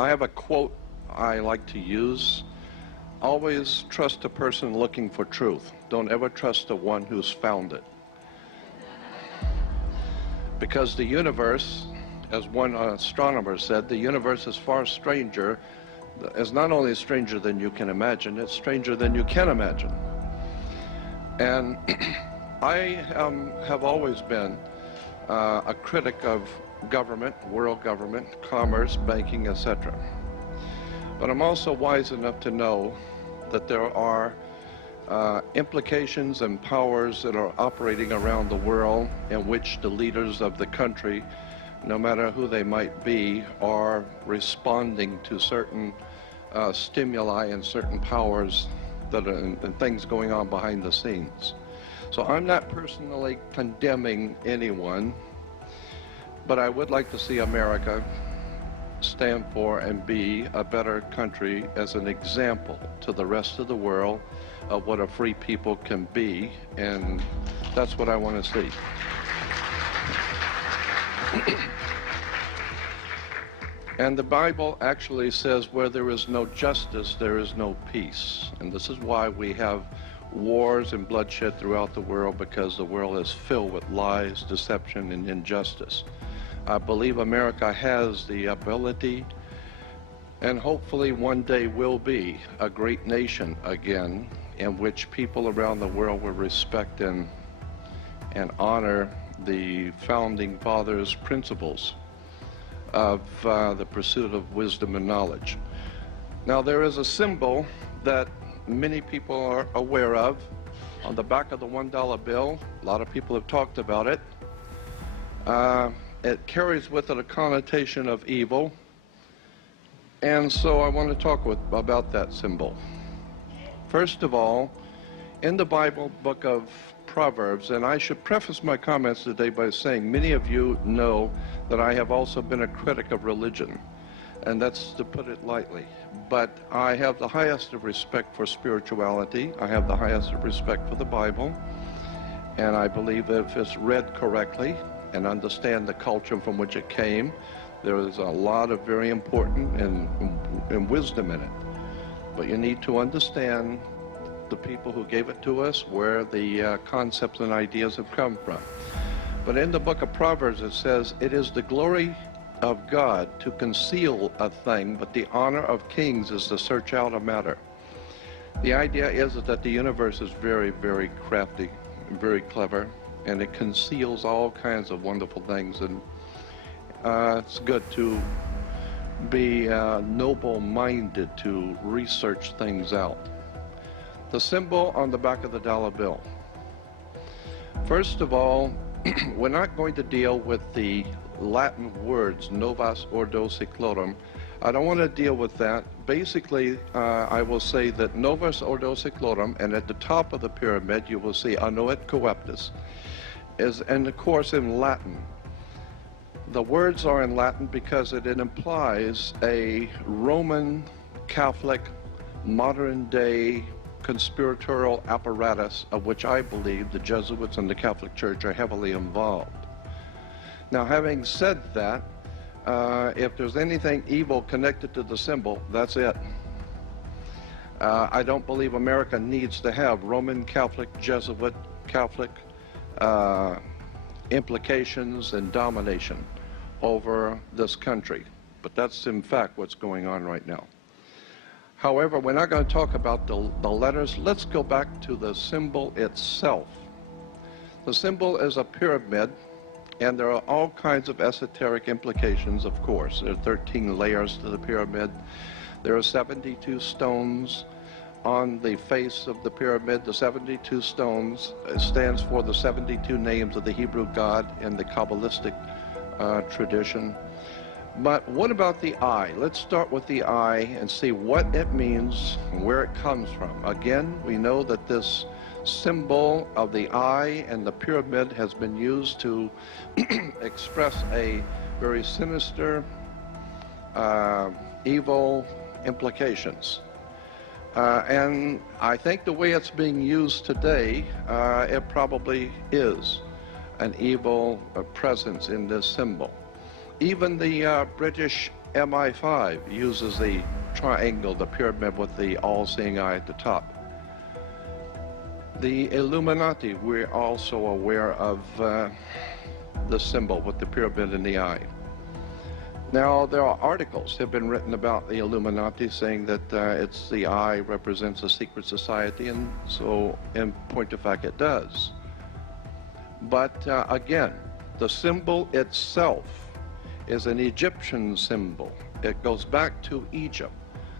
I have a quote I like to use. Always trust a person looking for truth. Don't ever trust the one who's found it. Because the universe, as one astronomer said, the universe is far stranger, is not only stranger than you can imagine, it's stranger than you can imagine. And I have always been a critic of government, world government, commerce, banking, etc. But I'm also wise enough to know that there are implications and powers that are operating around the world in which the leaders of the country, no matter who they might be, are responding to certain stimuli and certain powers that are, and things going on behind the scenes. So I'm not personally condemning anyone, but I would like to see America stand for and be a better country as an example to the rest of the world of what a free people can be, and that's what I want to see. And the Bible actually says where there is no justice, there is no peace. And this is why we have wars and bloodshed throughout the world, because the world is filled with lies, deception, and injustice. I believe America has the ability, and hopefully one day will be, a great nation again, in which people around the world will respect and honor the founding fathers' principles of the pursuit of wisdom and knowledge. Now, there is a symbol that many people are aware of on the back of the $1 bill. A lot of people have talked about it. It carries with it a connotation of evil, and so I want to talk about that symbol. First of all, in the Bible book of Proverbs, and I should preface my comments today by saying many of you know that I have also been a critic of religion, and that's to put it lightly. But I have the highest of respect for spirituality. I have the highest of respect for the Bible, and I believe that if it's read correctly and understand the culture from which it came, there is a lot of very important and wisdom in it. But you need to understand the people who gave it to us, where the concepts and ideas have come from. But in the book of Proverbs it says, "It is the glory of God to conceal a thing, but the honor of kings is to search out a matter." The idea is that the universe is very, very crafty, very clever, and it conceals all kinds of wonderful things, and it's good to be noble-minded to research things out. The symbol on the back of the dollar bill. First of all, we're not going to deal with the Latin words, novus ordo seclorum. I don't want to deal with that. Basically, I will say that novus ordo seclorum, and at the top of the pyramid you will see annuit coeptus, is, and of course, in Latin. The words are in Latin because it implies a Roman Catholic modern-day conspiratorial apparatus of which I believe the Jesuits and the Catholic Church are heavily involved. Now, having said that, if there's anything evil connected to the symbol, that's it. I don't believe America needs to have Roman Catholic, Jesuit, Catholic implications and domination over this country. But that's in fact what's going on right now. However, we're not going to talk about the letters. Let's go back to the symbol itself. The symbol is a pyramid, and there are all kinds of esoteric implications, of course. There are 13 layers to the pyramid. There are 72 stones on the face of the pyramid. The 72 stones stands for the 72 names of the Hebrew God in the Kabbalistic tradition. But what about the eye? Let's start with the eye and see what it means and where it comes from. Again, we know that this symbol of the eye and the pyramid has been used to express a very sinister, evil implications. And I think the way it's being used today, it probably is an evil presence in this symbol. Even the British MI5 uses the triangle, the pyramid with the all-seeing eye at the top. The Illuminati, we're also aware of the symbol with the pyramid in the eye. Now, there are articles that have been written about the Illuminati saying that it's the eye represents a secret society, and so in point of fact it does. But again, the symbol itself is an Egyptian symbol. It goes back to Egypt.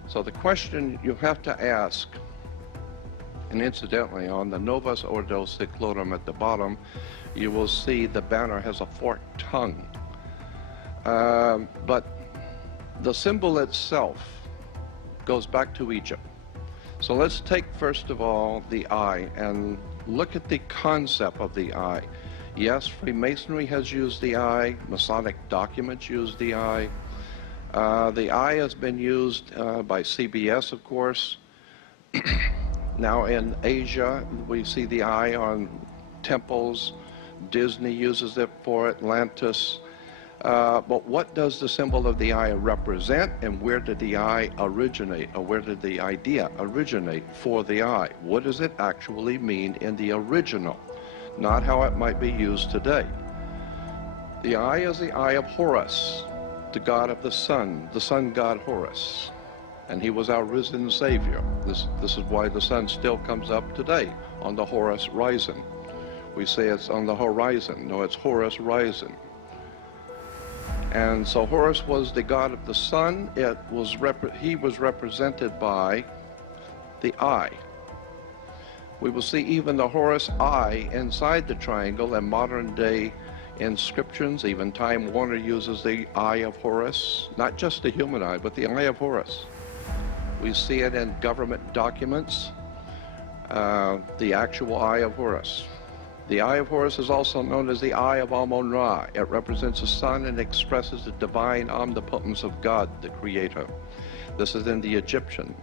So the question you have to ask, and incidentally, on the Novus Ordo Seclorum at the bottom, you will see the banner has a forked tongue. But the symbol itself goes back to Egypt. So let's take first of all the eye and look at the concept of the eye. Yes, Freemasonry has used the eye. Masonic documents use the eye. The eye has been used by CBS, of course. Now in Asia, we see the eye on temples. Disney uses it for Atlantis. But what does the symbol of the eye represent, and where did the eye originate, or where did the idea originate for the eye? What does it actually mean in the original, not how it might be used today? The eye is the Eye of Horus, the god of the sun god Horus, and he was our risen Savior. This is why the sun still comes up today on the Horus rising. We say it's on the horizon. No, it's Horus rising. And so Horus was the god of the sun. He was represented by the eye. We will see even the Horus eye inside the triangle in modern day inscriptions. Even Time Warner uses the Eye of Horus, not just the human eye, but the Eye of Horus. We see it in government documents, the actual Eye of Horus. The Eye of Horus is also known as the Eye of Amun-Ra. It represents the sun and expresses the divine omnipotence of God, the Creator. This is in the Egyptian.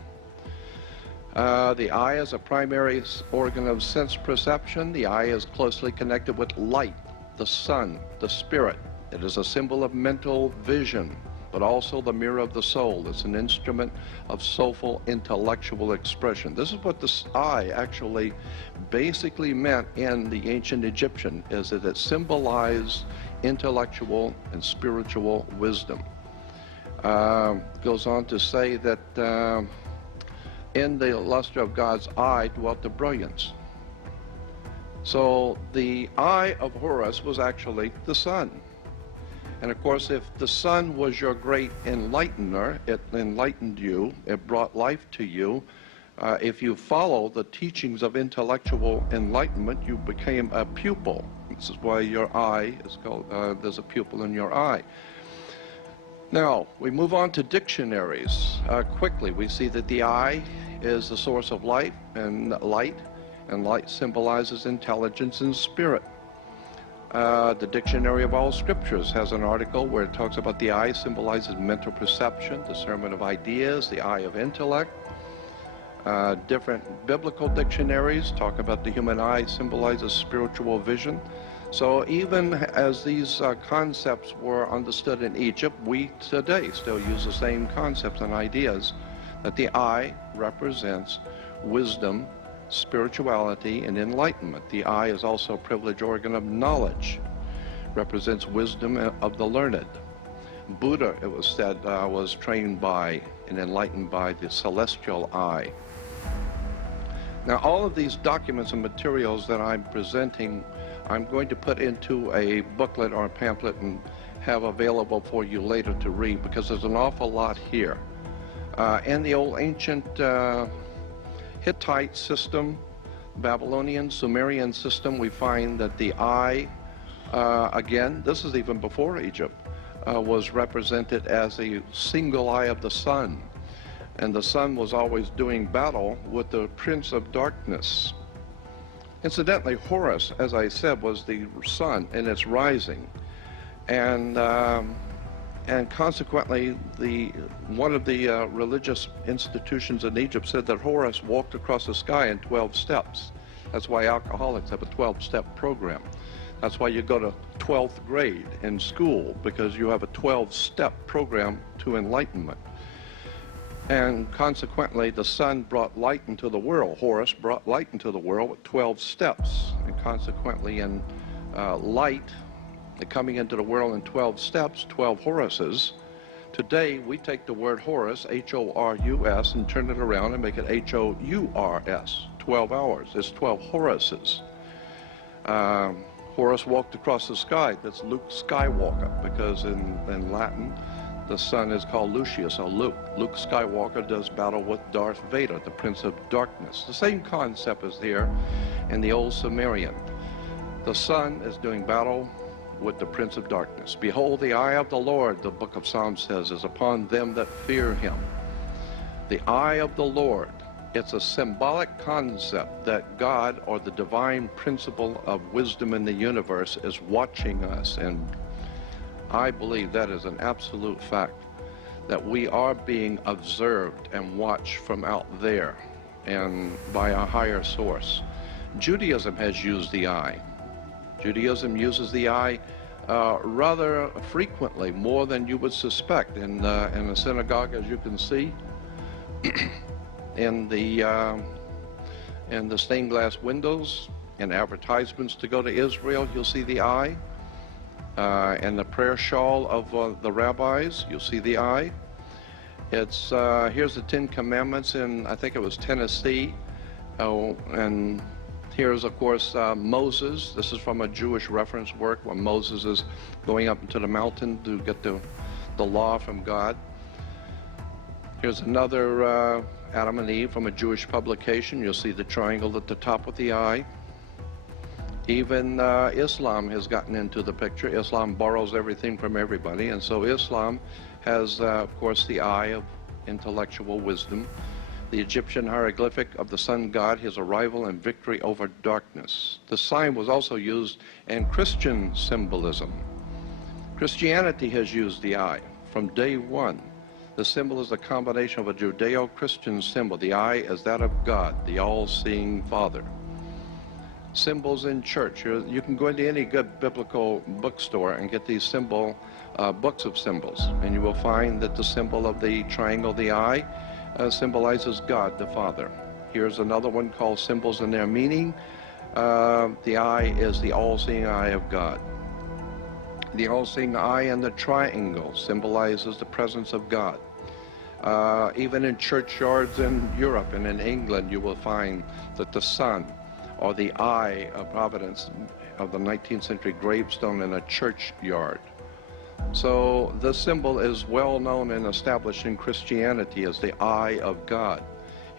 The eye is a primary organ of sense perception. The eye is closely connected with light, the sun, the spirit. It is a symbol of mental vision, but also the mirror of the soul. It's an instrument of soulful intellectual expression. This is what the eye actually basically meant in the ancient Egyptian, is that it symbolized intellectual and spiritual wisdom. Goes on to say that in the luster of God's eye dwelt the brilliance. So the Eye of Horus was actually the sun. And of course, if the sun was your great enlightener, it enlightened you, it brought life to you. If you follow the teachings of intellectual enlightenment, you became a pupil. This is why your eye is called, there's a pupil in your eye. Now, we move on to dictionaries. Quickly, we see that the eye is the source of light, and light symbolizes intelligence and spirit. The Dictionary of All Scriptures has an article where it talks about the eye symbolizes mental perception, discernment of ideas, the eye of intellect. Different biblical dictionaries talk about the human eye symbolizes spiritual vision. So even as these concepts were understood in Egypt, we today still use the same concepts and ideas, that the eye represents wisdom, spirituality, and enlightenment. The eye is also a privileged organ of knowledge, represents wisdom of the learned. Buddha, it was said, was trained by and enlightened by the celestial eye. Now, all of these documents and materials that I'm presenting, I'm going to put into a booklet or a pamphlet and have available for you later to read, because there's an awful lot here. In the old ancient Hittite system, Babylonian, Sumerian system, we find that the eye, again, this is even before Egypt, was represented as a single eye of the sun. And the sun was always doing battle with the prince of darkness. Incidentally, Horus, as I said, was the sun in its rising. And consequently, one of the religious institutions in Egypt said that Horus walked across the sky in 12 steps. That's why alcoholics have a 12-step program. That's why you go to 12th grade in school, because you have a 12-step program to enlightenment. And consequently, the sun brought light into the world. Horus brought light into the world with 12 steps. And consequently, in light, coming into the world in 12 steps, 12 Horuses. Today, we take the word Horus, H-O-R-U-S, and turn it around and make it H-O-U-R-S, 12 hours. It's 12 Horuses. Horus walked across the sky. That's Luke Skywalker, because in Latin, the sun is called Lucius, or Luke. Luke Skywalker does battle with Darth Vader, the Prince of Darkness. The same concept is here in the old Sumerian. The sun is doing battle with the Prince of Darkness. Behold, the eye of the Lord, the book of Psalms says, is upon them that fear him. The eye of the Lord. It's a symbolic concept that God, or the divine principle of wisdom in the universe, is watching us. And I believe that is an absolute fact, that we are being observed and watched from out there and by a higher source. Judaism has used the eye. Judaism uses the eye rather frequently, more than you would suspect. In the synagogue, as you can see, in the stained glass windows, in advertisements to go to Israel, you'll see the eye. In the prayer shawl of the rabbis, you'll see the eye. It's here's the 10 Commandments in, I think it was Tennessee. And here's, of course, Moses. This is from a Jewish reference work when Moses is going up into the mountain to get the law from God. Here's another Adam and Eve from a Jewish publication. You'll see the triangle at the top of the eye. Even Islam has gotten into the picture. Islam borrows everything from everybody, and so Islam has, of course, the eye of intellectual wisdom. The Egyptian hieroglyphic of the sun god, his arrival and victory over darkness. The sign was also used in Christian symbolism. Christianity has used the eye from day one. The symbol is a combination of a Judeo-Christian symbol. The eye is that of God, the all-seeing Father. Symbols in church. You can go into any good biblical bookstore and get these books of symbols, and you will find that the symbol of the triangle, the eye, symbolizes God the Father. Here's another one called Symbols and Their Meaning. The eye is the all-seeing eye of God. The all-seeing eye and the triangle symbolizes the presence of God. Even in churchyards in Europe and in England, you will find that the sun, or the eye of Providence, of the 19th century gravestone in a churchyard. So this symbol is well known and established in Christianity as the eye of God.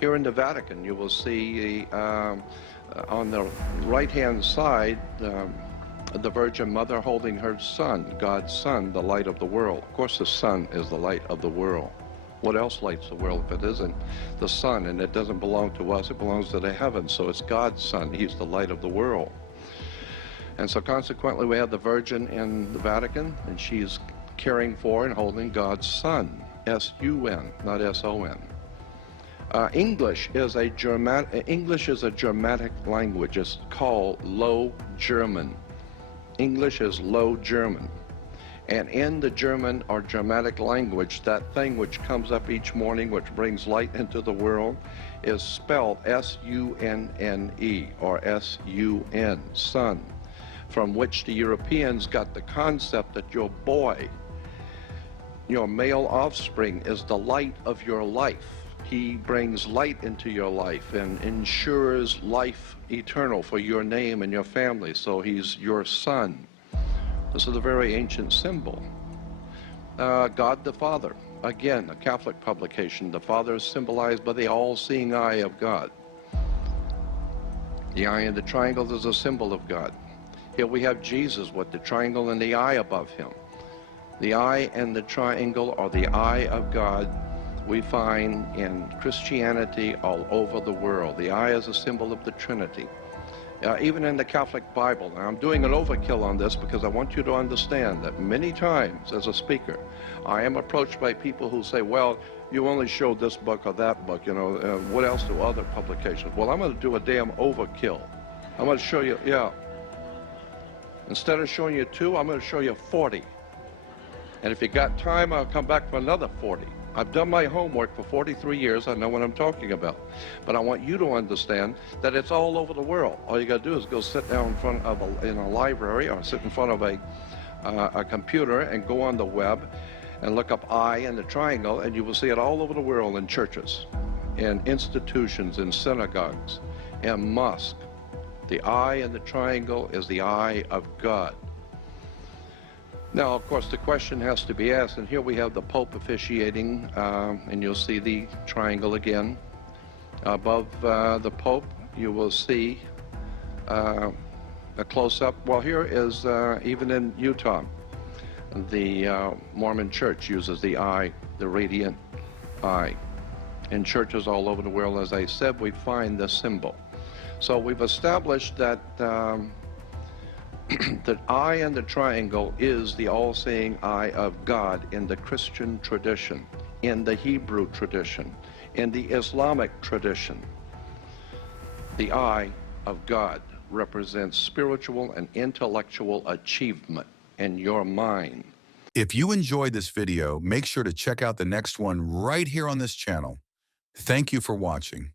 Here in the Vatican, you will see on the right-hand side the Virgin Mother holding her son, God's Son, the light of the world. Of course, the sun is the light of the world. What else lights the world if it isn't the sun? And it doesn't belong to us, it belongs to the heavens. So it's God's Son, he's the light of the world. And so consequently, we have the Virgin in the Vatican, and she's caring for and holding God's Son, S-U-N, not S-O-N. English is a Germanic language. It's called Low German. English is Low German. And in the German or Germanic language, that thing which comes up each morning, which brings light into the world, is spelled S-U-N-N-E, or S-U-N, sun, from which the Europeans got the concept that your boy, your male offspring, is the light of your life. He brings light into your life and ensures life eternal for your name and your family, so he's your son. This is a very ancient symbol. God the Father, again, a Catholic publication. The Father is symbolized by the all-seeing eye of God. The eye in the triangle is a symbol of God. Here we have Jesus with the triangle and the eye above him. The eye and the triangle, or the eye of God, we find in Christianity all over the world. The eye is a symbol of the Trinity. Even in the Catholic Bible. Now, I'm doing an overkill on this because I want you to understand that many times as a speaker, I am approached by people who say, well, you only showed this book or that book, you know, what else do other publications? Well, I'm going to do a damn overkill. I'm going to show you, yeah. Instead of showing you 2, I'm going to show you 40. And if you got time, I'll come back for another 40. I've done my homework for 43 years. I know what I'm talking about. But I want you to understand that it's all over the world. All you got to do is go sit down in front of in a library or sit in front of a computer and go on the web and look up eye and the triangle, and you will see it all over the world in churches, in institutions, in synagogues, in mosques. The eye and the triangle is the eye of God. Now, of course, the question has to be asked, and here we have the Pope officiating, and you'll see the triangle again. Above the Pope, you will see a close-up. Well, here is, even in Utah, the Mormon Church uses the eye, the radiant eye. In churches all over the world, as I said, we find this symbol. So we've established that the eye and the triangle is the all-seeing eye of God in the Christian tradition, in the Hebrew tradition, in the Islamic tradition. The eye of God represents spiritual and intellectual achievement in your mind. If you enjoyed this video, make sure to check out the next one right here on this channel. Thank you for watching.